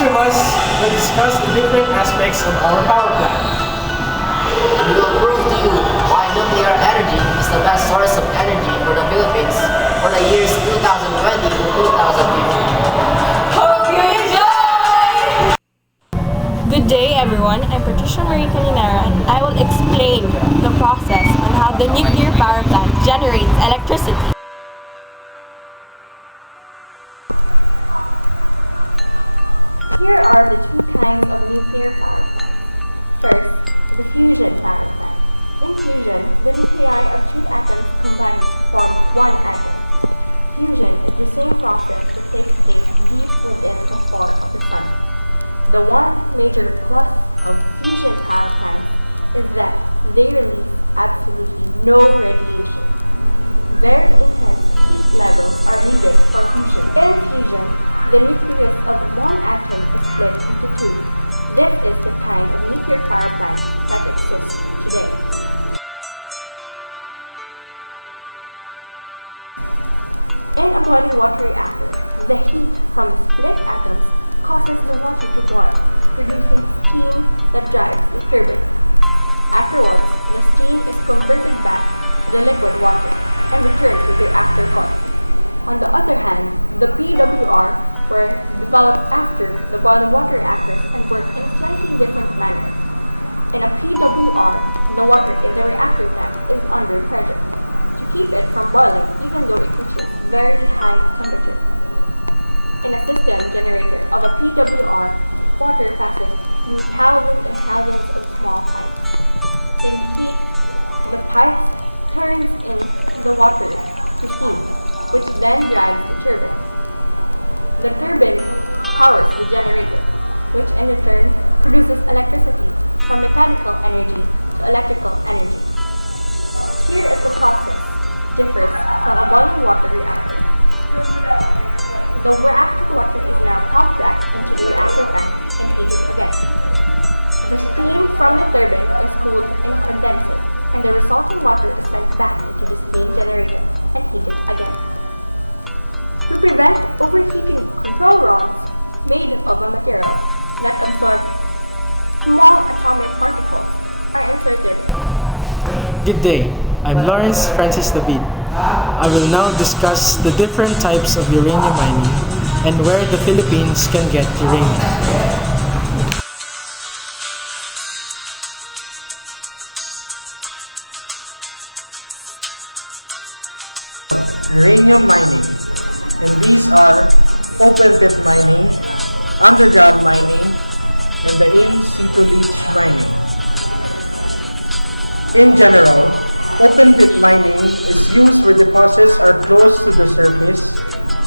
Each of us will discuss the different aspects of our power plant. And we will prove to you why nuclear energy is the best source of energy for the Philippines for the years 2020 to 2050. Hope you enjoy! Good day everyone, I'm Patricia Canonero and I will explain the process on how the nuclear power plant generates electricity. Here are the two kinds of nuclear power plants. First, the fusion power plant. In fusion, the nuclei of two atoms combine to form one atom. Fusion is the same process that takes place deep within the core of the sun. The one major plus of fusion power plants is that they release absolutely no radiation. Very intense heat levels are needed for fusion. In fusion, the nucleus of one atom is split into two. This is the kind of nuclear power plant that exists today. In a boiling water reactor, the heat from the split atoms causes the water to boil, producing steam that drives the turbine. Afterwards, the steam is converted back to the liquid water and returned to the reactor coil. On the other hand, the PWR were developed after the boiling water reactors and work in a slightly different manner. In a PWR, the water in the reactor tank is under pressure to keep it from boiling even though it reaches very high temperature. In a system generator of a PWR, water passes through thousands and thousands of small pipes. In heat, the pipes turns in the water to steam, which then drives the turbine. The turbine powers the generator, which in return produces electricity from mechanical energy to electrical energy. Here is the process differs from a boiling water reactor. The reactor water is now pumped back into the reactor tank and heated again. The steam from the turbine is cooled in a condenser, and the resulting water is sent back into the steam generator and heated again. To prevent overheating, control rods made of a material that absorb small atomic particles are inserted. Good day, I'm Lawrence Francis David. I will now discuss the different types of uranium mining and where the Philippines can get uranium. Uranium mining, and these are open pit mining, underground mining, and the in situ leach mining. In general, open pit mining is used where deposits are close to the surface,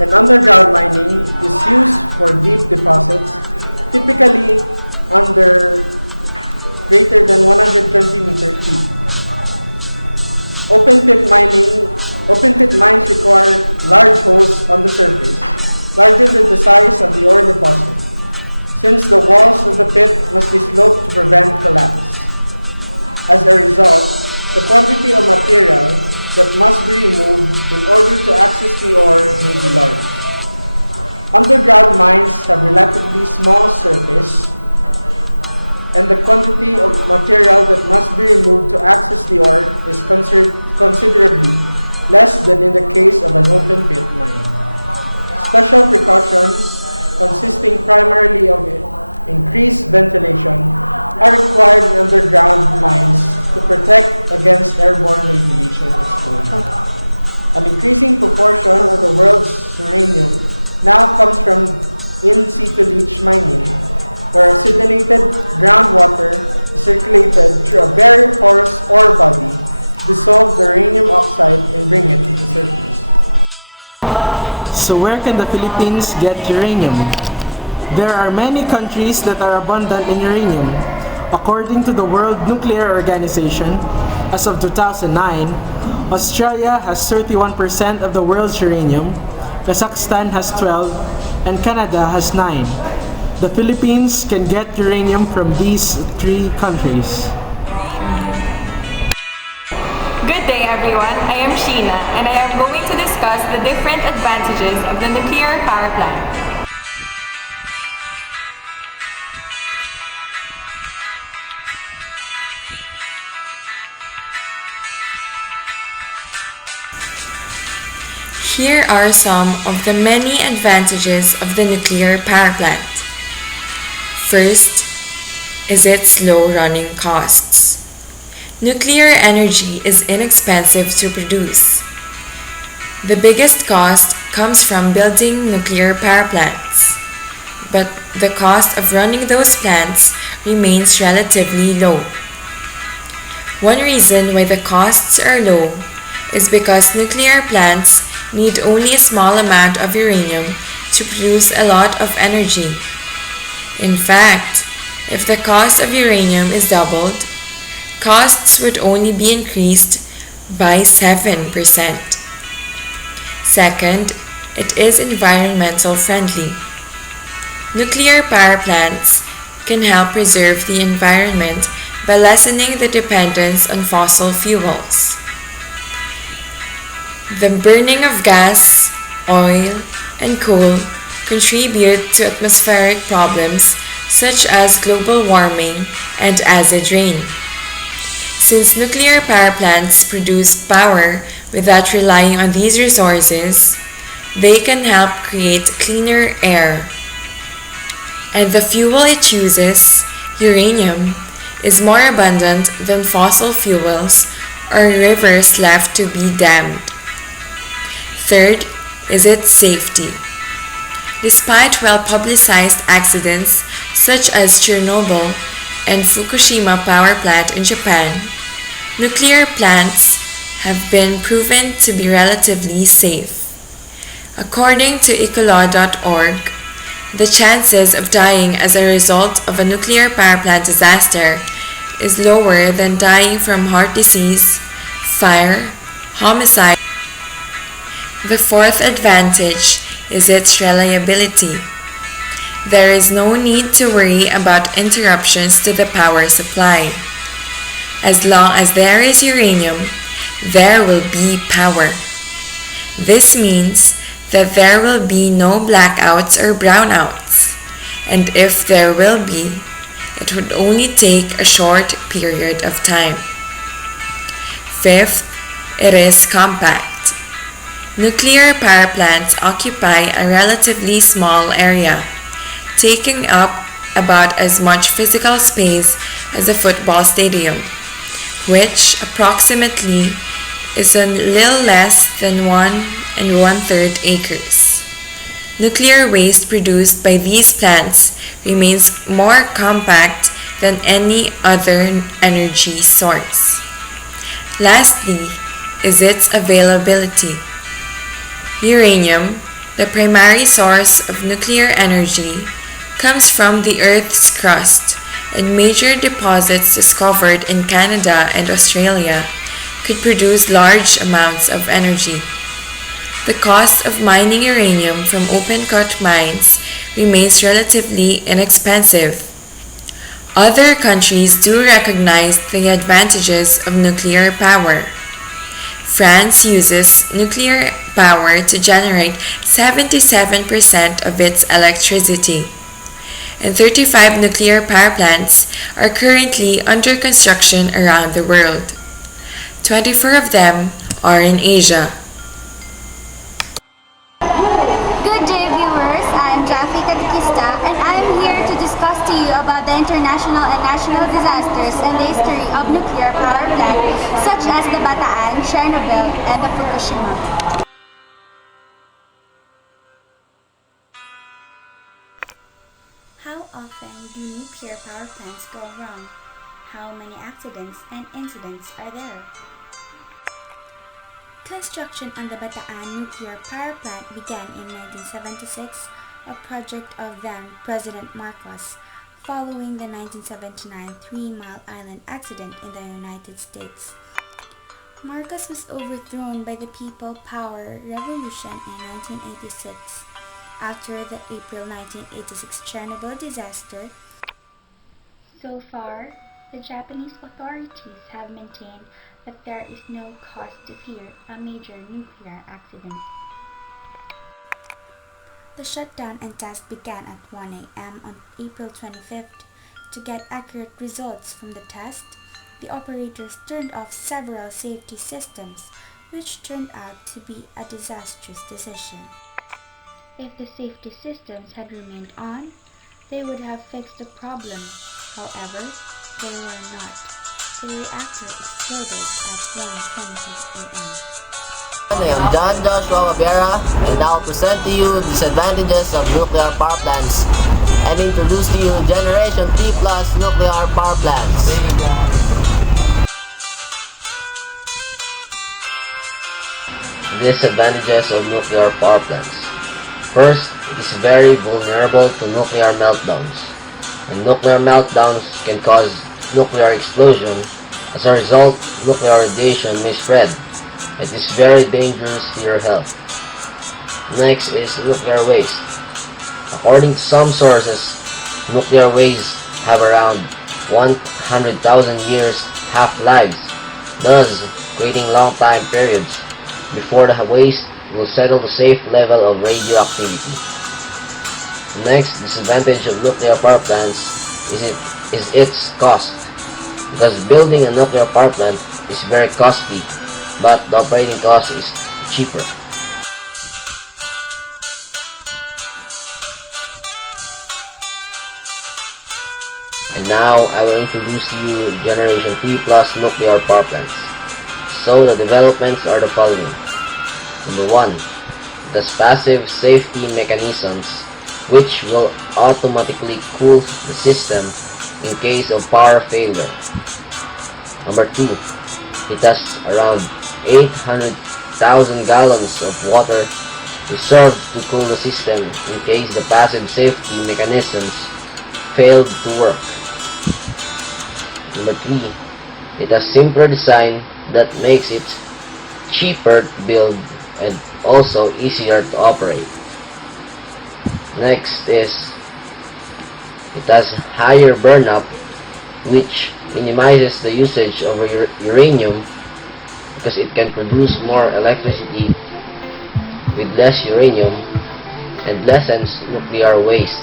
and underground mining is used for deep deposits, typically under greater than 120 meter deep. Open pit mines require large holes on the surface, larger than the size of the ore deposit, since the walls of the pit must be sloped to prevent collapse. As a result, the quantity of material that must be removed in order to access the ore may be large. Underground mines have relatively small surface, and the quantity of material that must be removed to access the ore is considerably less than in the case of an open pit mine. Special precautions, consisting primarily of increased ventilation, are required in underground mines to protect against airborne radiation exposure. An increasing proportion of the world's uranium now comes from in situ leach mining, where acidulated groundwater is circulated through a very porous ore body, dissolve the uranium oxide and bring it to the surface. So where can the Philippines get uranium? There are many countries that are abundant in uranium. According to the World Nuclear Organization, as of 2009, Australia has 31% of the world's uranium, Kazakhstan has 12%, and Canada has 9%. The Philippines can get uranium from these three countries. Good day everyone, I am Sheina and I am going to discuss the different advantages of the nuclear power plant. Here are some of the many advantages of the nuclear power plant. First is its low running costs. Nuclear energy is inexpensive to produce. The biggest cost comes from building nuclear power plants, but the cost of running those plants remains relatively low. One reason why the costs are low is because nuclear plants need only a small amount of uranium to produce a lot of energy. In fact, if the cost of uranium is doubled, costs would only be increased by 7%. Second, it is environmental friendly. Nuclear power plants can help preserve the environment by lessening the dependence on fossil fuels. The burning of gas, oil, and coal contribute to atmospheric problems such as global warming and acid rain. Since nuclear power plants produce power without relying on these resources, they can help create cleaner air. And the fuel it uses, uranium, is more abundant than fossil fuels or rivers left to be dammed. Third is its safety. Despite well-publicized accidents such as Chernobyl and Fukushima power plant in Japan, nuclear plants have been proven to be relatively safe. According to ILOILO.org, the chances of dying as a result of a nuclear power plant disaster is lower than dying from heart disease, fire, homicide. The fourth advantage is its reliability. There is no need to worry about interruptions to the power supply. As long as there is uranium, there will be power. This means that there will be no blackouts or brownouts, and if there will be, it would only take a short period of time. Fifth, it is compact. Nuclear power plants occupy a relatively small area, taking up about as much physical space as a football stadium, which approximately is a little less than 1 1/3 acres. Nuclear waste produced by these plants remains more compact than any other energy source. Lastly is its availability. Uranium, the primary source of nuclear energy, comes from the Earth's crust, and major deposits discovered in Canada and Australia could produce large amounts of energy. The cost of mining uranium from open-cut mines remains relatively inexpensive. Other countries do recognize the advantages of nuclear power. France uses nuclear power to generate 77% of its electricity, and 35 nuclear power plants are currently under construction around the world. 24 of them are in Asia. Good day, viewers. I'm Catequista, and I'm here to discuss to you about the international and national disasters and the history of nuclear power plants, such as the Bataan, Chernobyl, and the Fukushima. How often do nuclear power plants go wrong? How many accidents and incidents are there? Construction on the Bataan nuclear power plant began in 1976, a project of then President Marcos, following the 1979 Three Mile Island accident in the United States. Marcos was overthrown by the People Power Revolution in 1986. After the April 1986 Chernobyl disaster, so far, the Japanese authorities have maintained that there is no cause to fear a major nuclear accident. The shutdown and test began at 1 a.m. on April 25th. To get accurate results from the test, the operators turned off several safety systems which turned out to be a disastrous decision. If the safety systems had remained on, they would have fixed the problem. However, they were not. The reactor exploded at 1:26 a.m. I am John Joshua Babiera, and I will present to you disadvantages of nuclear power plants and introduce to you Generation T+ nuclear power plants. Disadvantages of nuclear power plants. First, it is very vulnerable to nuclear meltdowns, and nuclear meltdowns can cause nuclear explosion. As a result, nuclear radiation may spread. It is very dangerous to your health. Next is nuclear waste. According to some sources, nuclear waste have around 100,000 years half-lives, thus creating long time periods before the waste will settle to safe level of radioactivity. Next disadvantage of nuclear power plants is its cost, because building a nuclear power plant is very costly, but the operating cost is cheaper. And now I will introduce to you Generation T+ nuclear power plants. So the developments are the following. Number 1, it has passive safety mechanisms which will automatically cool the system in case of power failure. Number 2, it has around 800,000 gallons of water reserved to cool the system in case the passive safety mechanisms failed to work. Number 3, it has simpler design that makes it cheaper to build and also easier to operate. Next is it has higher burnup, which minimizes the usage of uranium because it can produce more electricity with less uranium and lessens nuclear waste.